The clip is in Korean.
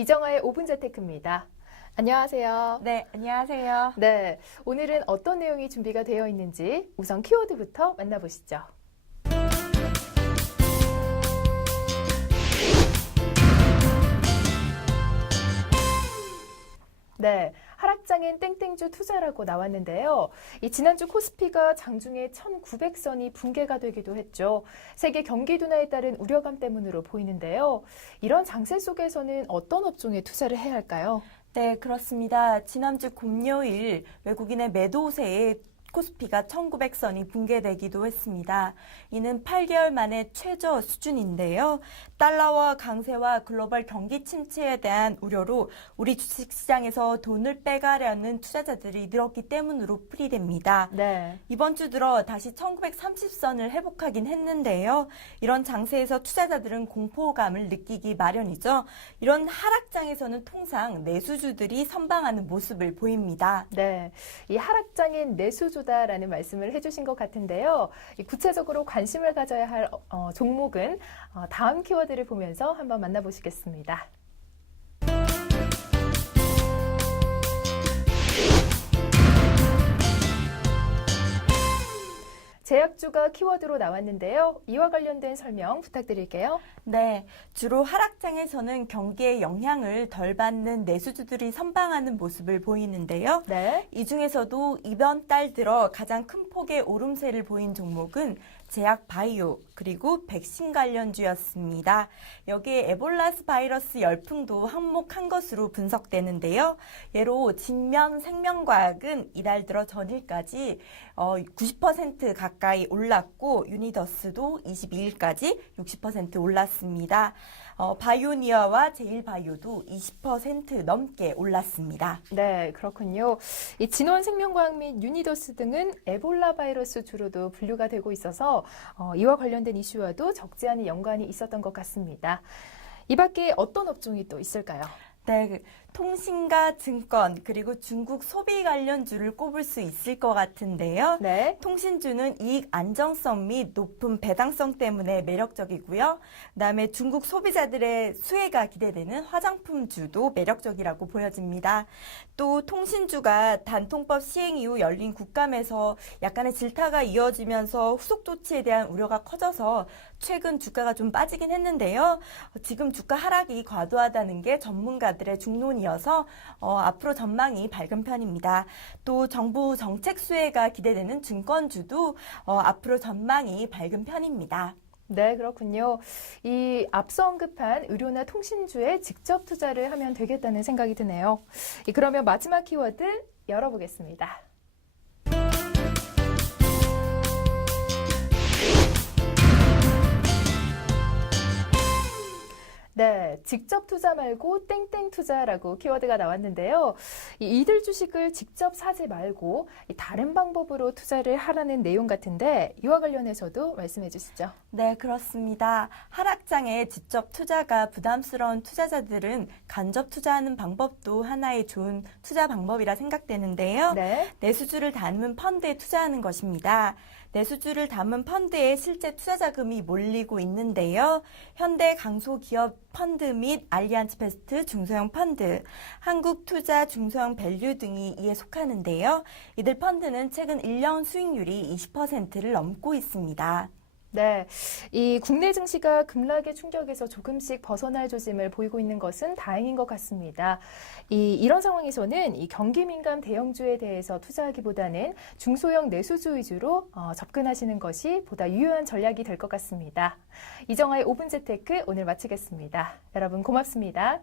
이정아의 5분 재테크입니다. 안녕하세요. 네, 안녕하세요. 네, 오늘은 어떤 내용이 준비가 되어 있는지 우선 키워드부터 만나보시죠. 네, 하락장엔 땡땡주 투자라고 나왔는데요. 이 지난주 코스피가 장중에 1900선이 붕괴가 되기도 했죠. 세계 경기 둔화에 따른 우려감 때문으로 보이는데요. 이런 장세 속에서는 어떤 업종에 투자를 해야 할까요? 네, 그렇습니다. 지난주 금요일 외국인의 매도세에 코스피가 1900선이 붕괴되기도 했습니다. 이는 8개월 만에 최저 수준인데요. 달러와 강세와 글로벌 경기 침체에 대한 우려로 우리 주식시장에서 돈을 빼가려는 투자자들이 늘었기 때문으로 풀이됩니다. 네. 이번 주 들어 다시 1930선을 회복하긴 했는데요. 이런 장세에서 투자자들은 공포감을 느끼기 마련이죠. 이런 하락장에서는 통상 내수주들이 선방하는 모습을 보입니다. 네, 이 하락장엔 내수주다라는 말씀을 해주신 것 같은데요. 구체적으로 관심을 가져야 할 종목은 다음 키워드를 보면서 한번 만나보시겠습니다. 제약주가 키워드로 나왔는데요. 이와 관련된 설명 부탁드릴게요. 네, 주로 하락장에서는 경기의 영향을 덜 받는 내수주들이 선방하는 모습을 보이는데요. 네. 이 중에서도 이번 달 들어 가장 큰 폭의 오름세를 보인 종목은 제약 바이오 그리고 백신 관련주였습니다. 여기에 에볼라 바이러스 열풍도 한몫한 것으로 분석되는데요. 예로 진면 생명과학은 이달 들어 전일까지 90% 가까이 올랐고 유니더스도 22일까지 60% 올랐습니다. 바이오니아와 제일바이오도 20% 넘게 올랐습니다. 네, 그렇군요. 이 진원 생명과학 및 유니더스 등은 에볼라 바이러스 주로도 분류가 되고 있어서 이와 관련된 이슈와도 적지 않은 연관이 있었던 것 같습니다. 이 밖에 어떤 업종이 또 있을까요? 네, 통신과 증권 그리고 중국 소비 관련주를 꼽을 수 있을 것 같은데요. 네. 통신주는 이익 안정성 및 높은 배당성 때문에 매력적이고요. 그다음에 중국 소비자들의 수혜가 기대되는 화장품주도 매력적이라고 보여집니다. 또 통신주가 단통법 시행 이후 열린 국감에서 약간의 질타가 이어지면서 후속 조치에 대한 우려가 커져서 최근 주가가 좀 빠지긴 했는데요. 지금 주가 하락이 과도하다는 게 전문가들의 중론이어서 앞으로 전망이 밝은 편입니다. 또 정부 정책 수혜가 기대되는 증권주도 앞으로 전망이 밝은 편입니다. 네, 그렇군요. 이 앞서 언급한 의료나 통신주에 직접 투자를 하면 되겠다는 생각이 드네요. 그러면 마지막 키워드 열어보겠습니다. 네, 직접 투자 말고 땡땡 투자라고 키워드가 나왔는데요. 이들 주식을 직접 사지 말고 다른 방법으로 투자를 하라는 내용 같은데 이와 관련해서도 말씀해 주시죠. 네, 그렇습니다. 하락장에 직접 투자가 부담스러운 투자자들은 간접 투자하는 방법도 하나의 좋은 투자 방법이라 생각되는데요. 네. 내수주를 담은 펀드에 투자하는 것입니다. 내수주를 담은 펀드에 실제 투자 자금이 몰리고 있는데요. 현대 강소기업 펀드 및 알리안츠 베스트 중소형 펀드, 한국투자 중소형 밸류 등이 이에 속하는데요. 이들 펀드는 최근 1년 수익률이 20%를 넘고 있습니다. 네, 이 국내 증시가 급락의 충격에서 조금씩 벗어날 조짐을 보이고 있는 것은 다행인 것 같습니다. 이런 상황에서는 이 경기 민감 대형주에 대해서 투자하기보다는 중소형 내수주 위주로 접근하시는 것이 보다 유효한 전략이 될 것 같습니다. 이정아의 5분 재테크 오늘 마치겠습니다. 여러분 고맙습니다.